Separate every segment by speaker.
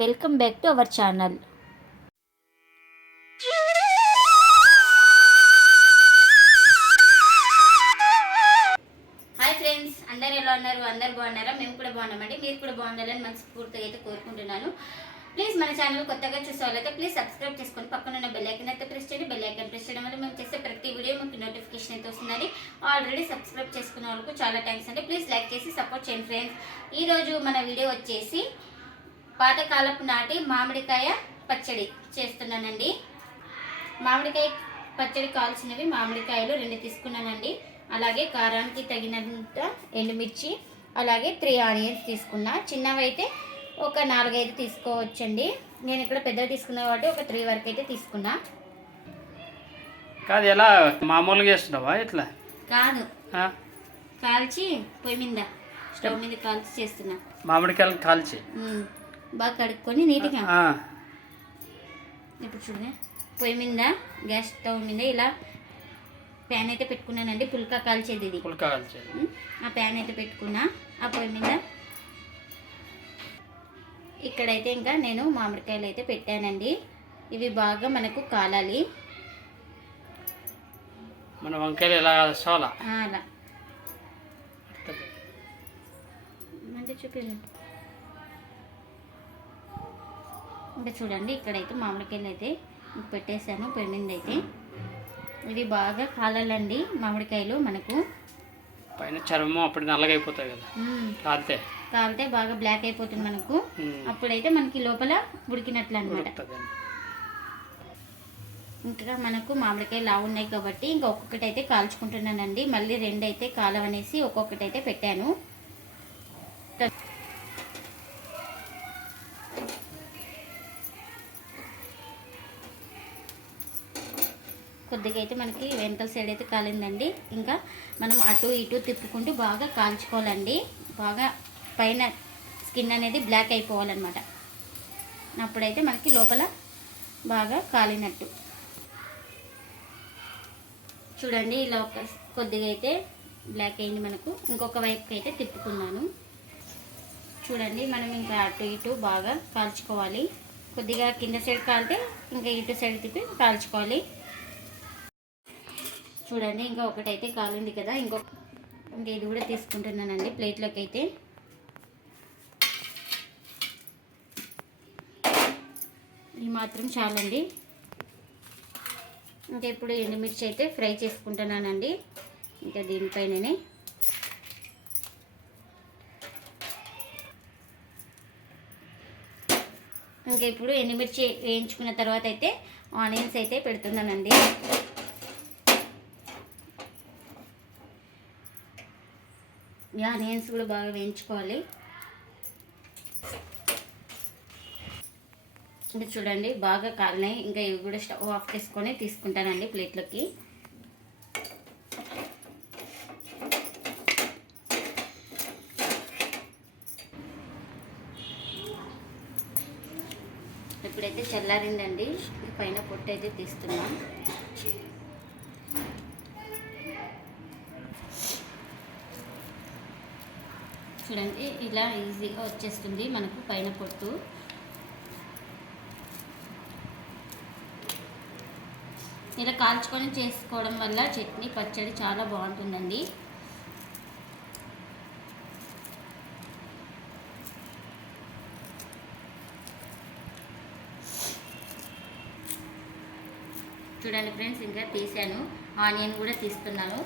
Speaker 1: Welcome back to our channel. Hi friends అందరు ఎలా ఉన్నారు? అందరు బాగున్నారా? మేము కూడా బాగున్నామండి. మీరు కూడా బాగుండాలని మనస్ఫూర్తిగా అయితే కోరుకుంటున్నాను. ప్లీజ్ మన ఛానల్ కొత్తగా చూసే వాళ్ళైతే ప్లీజ్ సబ్స్క్రైబ్ చేసుకొని పక్కన ఉన్న బెల్ ఐకన్ అయితే ప్రెస్ చేయండి. బెల్ ఐకన్ ప్రెస్ చేయడం వల్ల మేము చేసే ప్రతి వీడియో మీకు నోటిఫికేషన్ అయితే వస్తుందని ఆల్రెడీ సబ్స్క్రైబ్ చేసుకున్న వాళ్ళకు చాలా థ్యాంక్స్ అండి. ప్లీజ్ లైక్ చేసి సపోర్ట్ చేయండి ఫ్రెండ్స్ ఈరోజు మన వీడియో వచ్చేసి పాతకాలపు నాటి మామిడికాయ పచ్చడి చేస్తున్నానండి. మామిడికాయ పచ్చడి కావాల్సినవి మామిడికాయలు రెండు తీసుకున్నానండి. అలాగే కారానికి తగినంత ఎండుమిర్చి అలాగే త్రీ ఆనియన్స్ తీసుకున్నా. చిన్నవైతే ఒక నాలుగైదు తీసుకోవచ్చండి. నేను ఇక్కడ పెద్దవి తీసుకున్నా కాబట్టి ఒక త్రీ వరకు అయితే తీసుకున్నా.
Speaker 2: కాదు ఎలా? మామూలుగా చేస్తున్నావా ఇట్లా?
Speaker 1: కాదు? కాల్చి పొయ్యి మీద స్టవ్ మీద కాల్చి చేస్తున్నా.
Speaker 2: మామిడికాయలు కాల్చి?
Speaker 1: బాగా కడుక్కొని నీట్గా. ఇప్పుడు చూడండి. పొయ్యి మీద గ్యాస్ స్టవ్ మీద ఇలా ప్యాన్ అయితే పెట్టుకున్నానండి. పుల్కా కాల్చేది ఇది.
Speaker 2: పుల్కా కాల్చి
Speaker 1: ఉమ్, ఆ ప్యాన్ అయితే పెట్టుకున్నా. ఆ పొయ్యి మీద ఇక్కడైతే ఇంకా నేను మామిడికాయలు అయితే పెట్టానండి. ఇవి బాగా మనకు కాలాలి.
Speaker 2: మన వంకాయలు ఎలా
Speaker 1: అలా. అంటే చూపించండి ఇంకా చూడండి ఇక్కడైతే మామిడికాయలు అయితే పెట్టేశాను పెళ్ళింది అయితే ఇవి బాగా కాలాలండి మామిడికాయలు మనకు.
Speaker 2: పైన చర్మం అప్పుడు నల్లగా అయిపోతాయి కదా కాలితే.
Speaker 1: కాలితే బాగా బ్లాక్ అయిపోతుంది మనకు. అప్పుడైతే మనకి లోపల ఉడికినట్లు అనమాట. ఇంకా మనకు మామిడికాయలు లావు ఉన్నాయి కాబట్టి ఇంకా ఒక్కొక్కటి అయితే కాల్చుకుంటున్నానండి. మళ్ళీ రెండు అయితే కాలవనేసి ఒక్కొక్కటి అయితే పెట్టాను. కొద్దిగా అయితే మనకి వెనకల సైడ్ అయితే కాలిందండి. ఇంకా మనం అటు ఇటు తిప్పుకుంటూ బాగా కాల్చుకోవాలండి. బాగా పైన స్కిన్ అనేది బ్లాక్ అయిపోవాలన్నమాట. అప్పుడైతే మనకి లోపల బాగా కాలినట్టు. చూడండి ఇలా ఒక కొద్దిగా అయితే బ్లాక్ అయింది మనకు. ఇంకొక వైపుకి అయితే తిప్పుకున్నాను. చూడండి మనం ఇంకా అటు ఇటు బాగా కాల్చుకోవాలి. కొద్దిగా కింద సైడ్ కాలితే ఇంకా ఇటు సైడ్ తిప్పి కాల్చుకోవాలి. చూడండి ఇంకా ఒకటైతే కాలింది కదా ఇంకొక ఇంకా ఇది కూడా తీసుకుంటున్నానండి ప్లేట్లోకి అయితే. ఇది మాత్రం చాలండి. ఇంకా ఇప్పుడు ఎండుమిర్చి అయితే ఫ్రై చేసుకుంటున్నానండి ఇంకా దీనిపైననే. ఇంకా ఇప్పుడు ఎండుమిర్చి వేయించుకున్న తర్వాత అయితే ఆనియన్స్ అయితే పెడుతున్నానండి. ఈ ఆనియన్స్ కూడా బాగా వేయించుకోవాలి. ఇంకా చూడండి బాగా కాలినాయి. ఇంకా ఇవి కూడా స్టవ్ ఆఫ్ చేసుకొని తీసుకుంటానండి ప్లేట్లోకి. ఇప్పుడైతే చల్లారిందండి. పైన పొట్టు అయితే తీస్తున్నాం. చూడండి ఇలా ఈజీగా వచ్చేస్తుంది మనకు పైన పొట్టు. ఇలా కాల్చుకొని చేసుకోవడం వల్ల చట్నీ పచ్చడి చాలా బాగుంటుందండి. చూడండి ఫ్రెండ్స్ ఇంకా తీసాను. ఆనియన్ కూడా తీస్తున్నాను.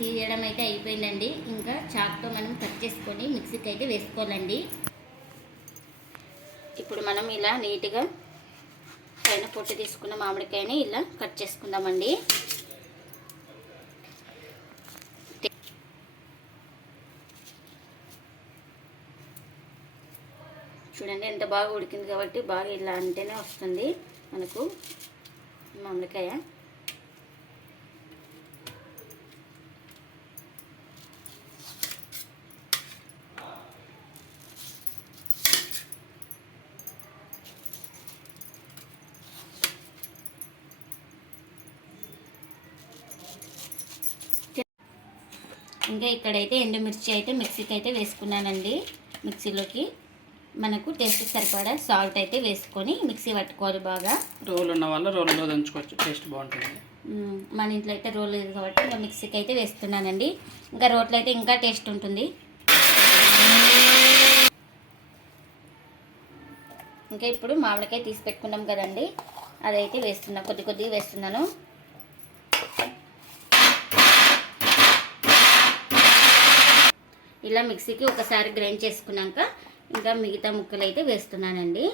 Speaker 1: తీయడం అయితే అయిపోయిందండి. ఇంకా చాక్తో మనం కట్ చేసుకొని మిక్సీకి అయితే వేసుకోవాలండి. ఇప్పుడు మనం ఇలా నీట్గా పైన పొట్టు తీసుకున్న మామిడికాయని ఇలా కట్ చేసుకుందామండి. చూడండి ఎంత బాగా ఉడికింది కాబట్టి బాగా ఇలా అంటేనే వస్తుంది మనకు మామిడికాయ. ఇంకా ఇక్కడైతే ఎండుమిర్చి అయితే మిక్సీకి అయితే వేసుకున్నానండి. మిక్సీలోకి మనకు టేస్ట్ సరిపడా సాల్ట్ అయితే వేసుకొని మిక్సీ పట్టుకోవాలి బాగా.
Speaker 2: రోలు ఉన్న వాళ్ళు రోల్లో దంచుకోవచ్చు టేస్ట్ బాగుంటుంది.
Speaker 1: మన ఇంట్లో అయితే రోల్ లేదు కాబట్టి ఇంకా మిక్సీకి అయితే వేస్తున్నానండి. ఇంకా రోట్లో అయితే ఇంకా టేస్ట్ ఉంటుంది. ఇంకా ఇప్పుడు మామిడికాయ తీసి పెట్టుకున్నాం కదండి. అదైతే వేస్తున్నా కొద్ది కొద్దిగా వేస్తున్నాను. ఇలా మిక్సీకి ఒకసారి గ్రైండ్ చేసుకున్నాక ఇంకా మిగతా ముక్కలు అయితే వేస్తున్నానండి.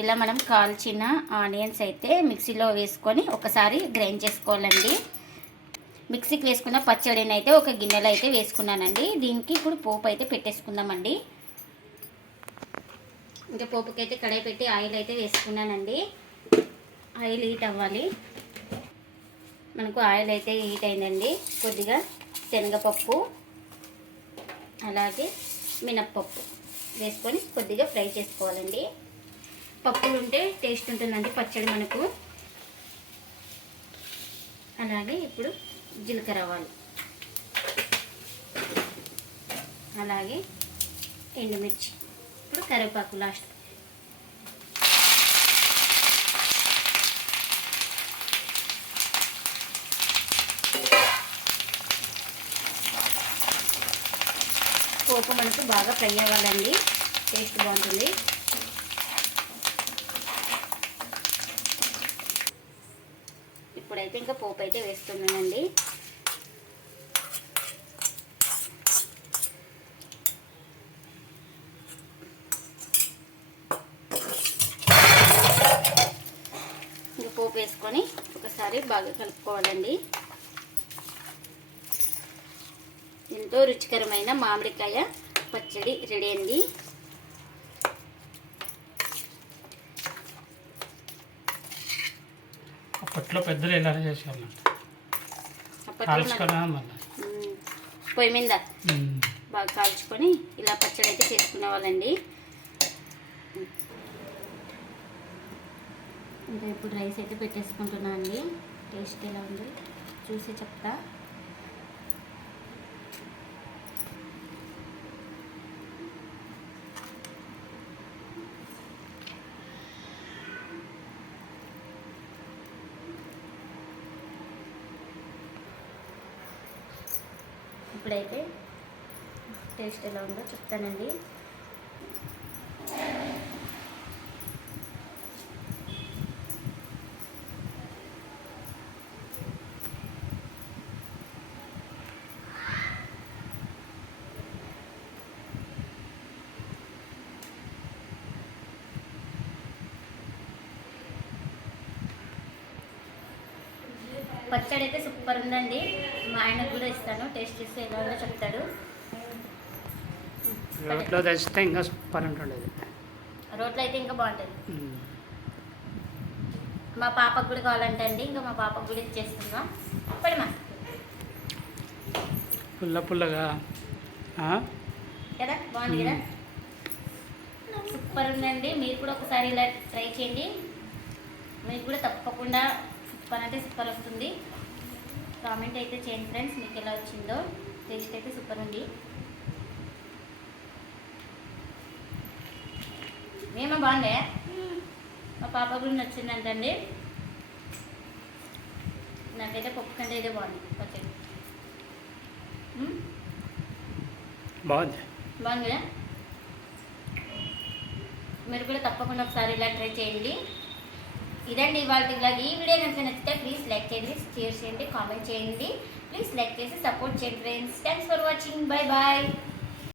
Speaker 1: ఇలా మనం కాల్చిన ఆనియన్స్ అయితే మిక్సీలో వేసుకొని ఒకసారి గ్రైండ్ చేసుకోవాలండి. మిక్సీకి వేసుకున్న పచ్చడిని అయితే ఒక గిన్నెలో అయితే వేసుకున్నానండి. దీనికి ఇప్పుడు పోపు అయితే పెట్టేసుకుందామండి. ఇంకా పోపుకి అయితే కడాయి పెట్టి ఆయిల్ అయితే వేసుకున్నానండి. ఆయిల్ హీట్ అవ్వాలి. మనకు ఆయిల్ అయితే హీట్ అయిందండి. కొద్దిగా శనగపప్పు అలాగే మినప్పప్పు వేసుకొని కొద్దిగా ఫ్రై చేసుకోవాలండి. పప్పులు ఉంటే టేస్ట్ ఉంటుందండి పచ్చడి మనకు. అలాగే ఇప్పుడు జీలకర్ర ఆవాలు అలాగే ఎండుమిర్చి. ఇప్పుడు కరివేపాకు లాస్ట్. పోపు మనకు బాగా ఫ్రై అవ్వాలండి. టేస్ట్ బాగుంటుంది. ఇప్పుడైతే ఇంకా పోపు అయితే వేస్తున్నానండి ఇంకా పోపు వేసుకొని ఒకసారి బాగా కలుపుకోవాలండి. ఎంతో రుచికరమైన మామిడికాయ పచ్చడి రెడీ అండి.
Speaker 2: అప్పట్లో పెద్దలు ఎలా
Speaker 1: మ్మ్. పొయ్యి మీద బాగా కాల్చుకొని ఇలా పచ్చడి అయితే చేసుకునే ఇంకా ఇప్పుడు రైస్ అయితే పెట్టేసుకుంటున్నా అండి. టేస్ట్ ఎలా ఉంది? చూసి చెప్తా. ఇప్పుడైతే టేస్ట్ ఎలా ఉందో చెప్తానండి. పచ్చడి అయితే సూపర్ ఉందండి. మా ఆయనకు కూడా ఇస్తాను. టేస్ట్ చేస్తే ఎలా ఉందో చెప్తాడు.
Speaker 2: రోట్లో తెచ్చితే ఇంకా సూపర్ ఉంటుండేది.
Speaker 1: రోట్లో అయితే ఇంకా బాగుంటుంది. మా పాపకు కూడా కావాలంటే అండి. ఇంకా మా పాపకు కూడా ఇచ్చేస్తున్నా. పడిమా
Speaker 2: పుల్ల పుల్లగా?
Speaker 1: కదా? బాగుంది కదా? సూపర్ ఉందండి. మీరు కూడా ఒకసారి ఇలా ట్రై చేయండి. మీకు కూడా తప్పకుండా సూపర్ అంటే సూపర్ వస్తుంది. కామెంట్ అయితే చేయండి ఫ్రెండ్స్ మీకు ఎలా వచ్చిందో. టేస్ట్ అయితే సూపర్ ఉంది. మేమో బాగుండే మా పాప కూడా నచ్చిందంటండి. నాకైతే పప్పు కంటే ఇదే బాగుంది మ్మ్?
Speaker 2: బాగుంది.
Speaker 1: బాగుంది? మీరు కూడా తప్పకుండా ఒకసారి ఇలా ట్రై చేయండి. ఇదండి ఇవాళ వ్లాగ్ ఈ వీడియో కనుక నచ్చితే ప్లీజ్ లైక్ చేయండి షేర్ చేయండి కామెంట్ చేయండి. ప్లీజ్ లైక్ చేసి సపోర్ట్ చేయండి friends thanks for watching bye bye